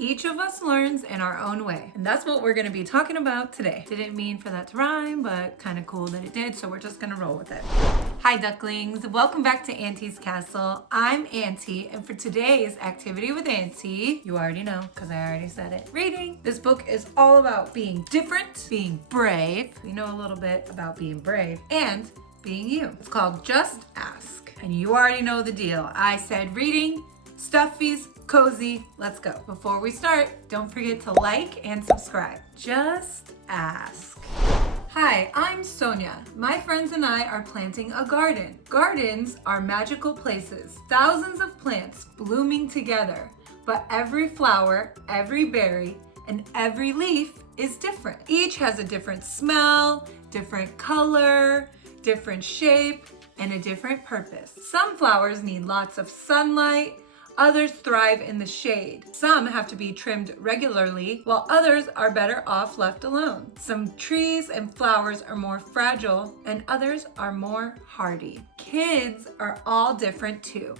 Each of us learns in our own way, and that's what we're gonna be talking about today. Didn't mean for that to rhyme, but kind of cool that it did, so we're just gonna roll with it. Hi ducklings, welcome back to Auntie's Castle. I'm Auntie, and for today's activity with Auntie, you already know, because I already said it, reading. This book is all about being different, being brave. We know a little bit about being brave, and being you. It's called Just Ask, and you already know the deal. I said reading, stuffies, cozy, let's go. Before we start, don't forget to like and subscribe. Just ask. Hi, I'm Sonia. My friends and I are planting a garden. Gardens are magical places, thousands of plants blooming together, but every flower, every berry, and every leaf is different. Each has a different smell, different color, different shape, and a different purpose. Some flowers need lots of sunlight, others thrive in the shade. Some have to be trimmed regularly, while others are better off left alone. Some trees and flowers are more fragile, and others are more hardy. Kids are all different too.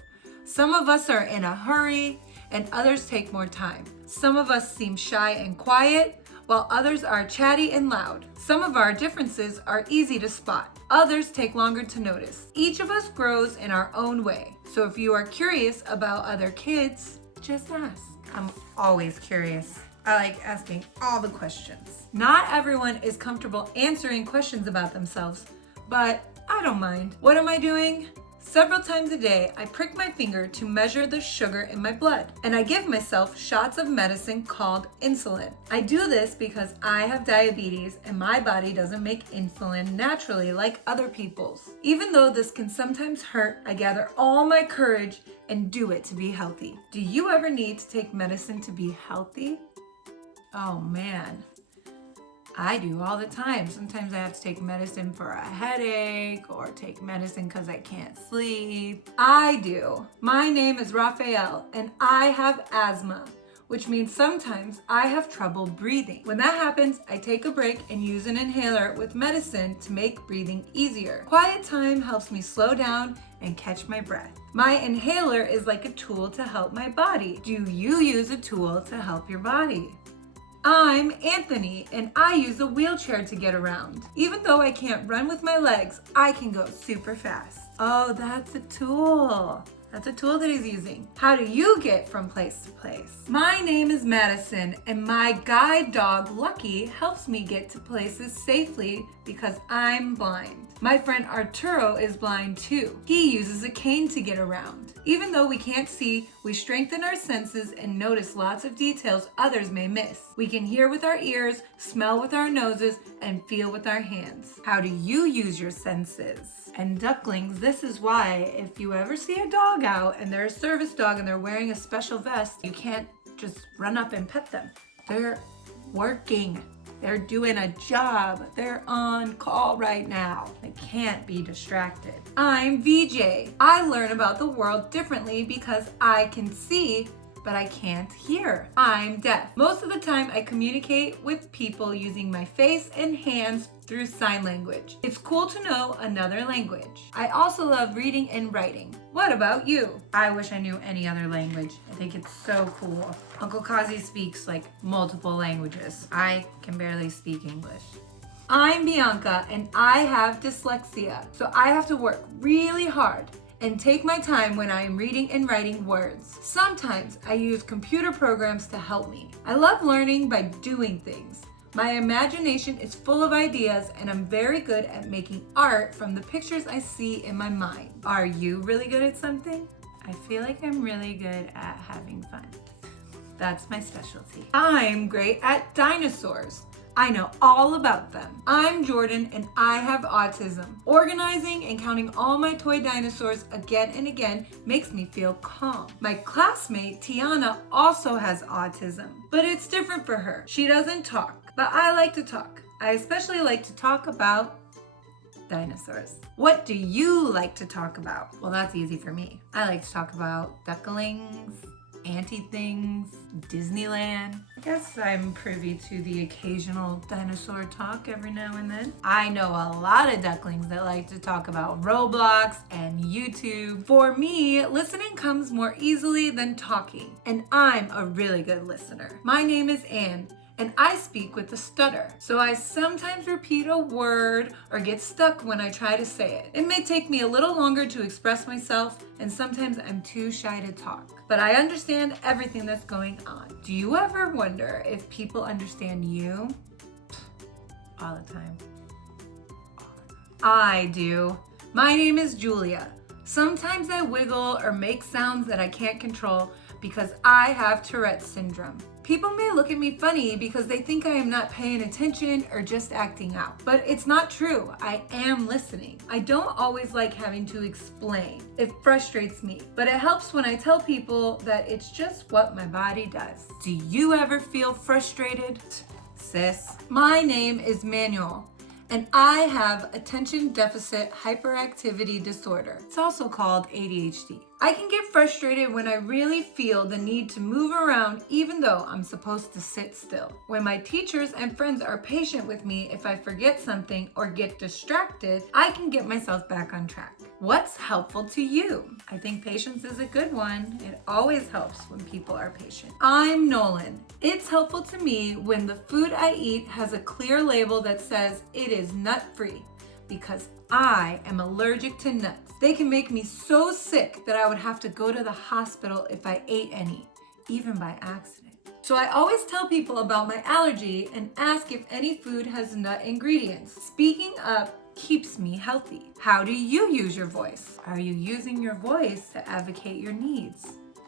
Some of us are in a hurry, and others take more time. Some of us seem shy and quiet, while others are chatty and loud. Some of our differences are easy to spot. Others take longer to notice. Each of us grows in our own way. So if you are curious about other kids, just ask. I'm always curious. I like asking all the questions. Not everyone is comfortable answering questions about themselves, but I don't mind. What am I doing? Several times a day, I prick my finger to measure the sugar in my blood, and I give myself shots of medicine called insulin. I do this because I have diabetes and my body doesn't make insulin naturally like other people's. Even though this can sometimes hurt, I gather all my courage and do it to be healthy. Do you ever need to take medicine to be healthy? Oh man. I do all the time. Sometimes I have to take medicine for a headache or take medicine because I can't sleep. I do. My name is Rafael and I have asthma, which means sometimes I have trouble breathing. When that happens, I take a break and use an inhaler with medicine to make breathing easier. Quiet time helps me slow down and catch my breath. My inhaler is like a tool to help my body. Do you use a tool to help your body? I'm Anthony, and I use a wheelchair to get around. Even though I can't run with my legs, I can go super fast. Oh, that's a tool. That's a tool that he's using. How do you get from place to place? My name is Madison, and my guide dog, Lucky, helps me get to places safely because I'm blind. My friend Arturo is blind too. He uses a cane to get around. Even though we can't see, we strengthen our senses and notice lots of details others may miss. We can hear with our ears, smell with our noses, and feel with our hands. How do you use your senses? And ducklings, this is why if you ever see a dog out and they're a service dog and they're wearing a special vest, you can't just run up and pet them. They're working. They're doing a job. They're on call right now. They can't be distracted. I'm VJ. I learn about the world differently because I can see, but I can't hear. I'm deaf. Most of the time I communicate with people using my face and hands through sign language. It's cool to know another language. I also love reading and writing. What about you? I wish I knew any other language. I think it's so cool. Uncle Kazi speaks like multiple languages. I can barely speak English. I'm Bianca and I have dyslexia, so I have to work really hard and take my time when I am reading and writing words. Sometimes I use computer programs to help me. I love learning by doing things. My imagination is full of ideas and I'm very good at making art from the pictures I see in my mind. Are you really good at something? I feel like I'm really good at having fun. That's my specialty. I'm great at dinosaurs. I know all about them. I'm Jordan and I have autism. Organizing and counting all my toy dinosaurs again and again makes me feel calm. My classmate Tiana also has autism, but it's different for her. She doesn't talk, but I like to talk. I especially like to talk about dinosaurs. What do you like to talk about? Well, that's easy for me. I like to talk about ducklings Auntie things, Disneyland. I guess I'm privy to the occasional dinosaur talk every now and then. I know a lot of ducklings that like to talk about Roblox and YouTube. For me, listening comes more easily than talking, and I'm a really good listener. My name is Anne, and I speak with a stutter, so I sometimes repeat a word or get stuck when I try to say it. It may take me a little longer to express myself, and sometimes I'm too shy to talk, but I understand everything that's going on. Do you ever wonder if people understand you? All the time. I do. My name is Julia. Sometimes I wiggle or make sounds that I can't control because I have Tourette's syndrome. People may look at me funny because they think I am not paying attention or just acting out. But it's not true. I am listening. I don't always like having to explain. It frustrates me, but it helps when I tell people that it's just what my body does. Do you ever feel frustrated, sis? My name is Manuel, and I have attention deficit hyperactivity disorder. It's also called ADHD. I can get frustrated when I really feel the need to move around even though I'm supposed to sit still. When my teachers and friends are patient with me if I forget something or get distracted, I can get myself back on track. What's helpful to you? I think patience is a good one. It always helps when people are patient. I'm Nolan. It's helpful to me when the food I eat has a clear label that says it is nut-free, because I am allergic to nuts. They can make me so sick that I would have to go to the hospital if I ate any, even by accident. So I always tell people about my allergy and ask if any food has nut ingredients. Speaking up keeps me healthy. How do you use your voice? Are you using your voice to advocate your needs?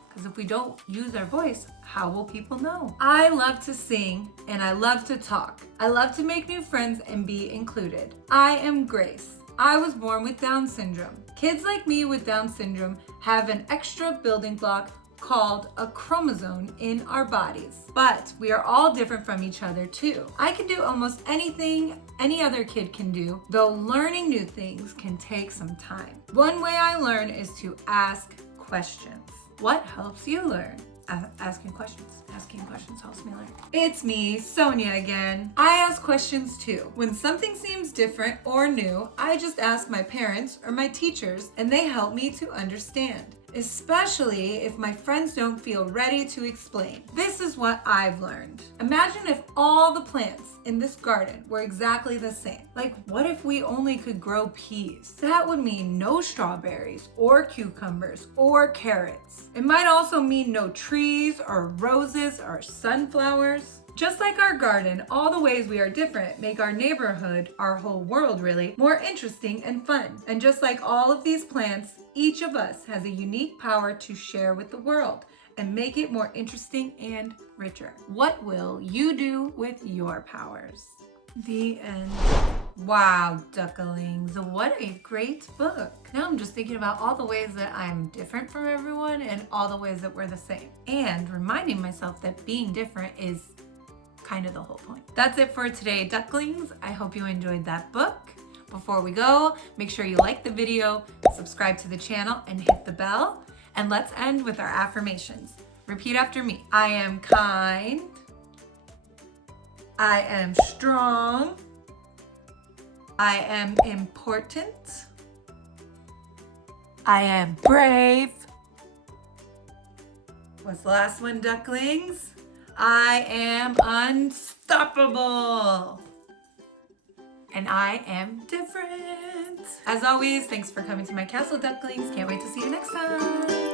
Because if we don't use our voice, how will people know? I love to sing and I love to talk. I love to make new friends and be included. I am Grace. I was born with Down syndrome. Kids like me with Down syndrome have an extra building block called a chromosome in our bodies. But we are all different from each other too. I can do almost anything any other kid can do, though learning new things can take some time. One way I learn is to ask questions. What helps you learn? Asking questions. Asking questions helps me learn. It's me, Sonia again. I ask questions too. When something seems different or new, I just ask my parents or my teachers, and they help me to understand. Especially if my friends don't feel ready to explain. This is what I've learned. Imagine if all the plants in this garden were exactly the same. Like, what if we only could grow peas? That would mean no strawberries or cucumbers or carrots. It might also mean no trees or roses or sunflowers. Just like our garden, all the ways we are different make our neighborhood, our whole world really, more interesting and fun. And just like all of these plants, each of us has a unique power to share with the world and make it more interesting and richer. What will you do with your powers? The end. Wow, ducklings, what a great book. Now I'm just thinking about all the ways that I'm different from everyone and all the ways that we're the same. And reminding myself that being different is kind of the whole point. That's it for today, ducklings. I hope you enjoyed that book. Before we go, make sure you like the video, subscribe to the channel, and hit the bell. And let's end with our affirmations. Repeat after me. I am kind. I am strong. I am important. I am brave. What's the last one, ducklings? I am unstoppable. And I am different. As always, thanks for coming to my castle, ducklings. Can't wait to see you next time.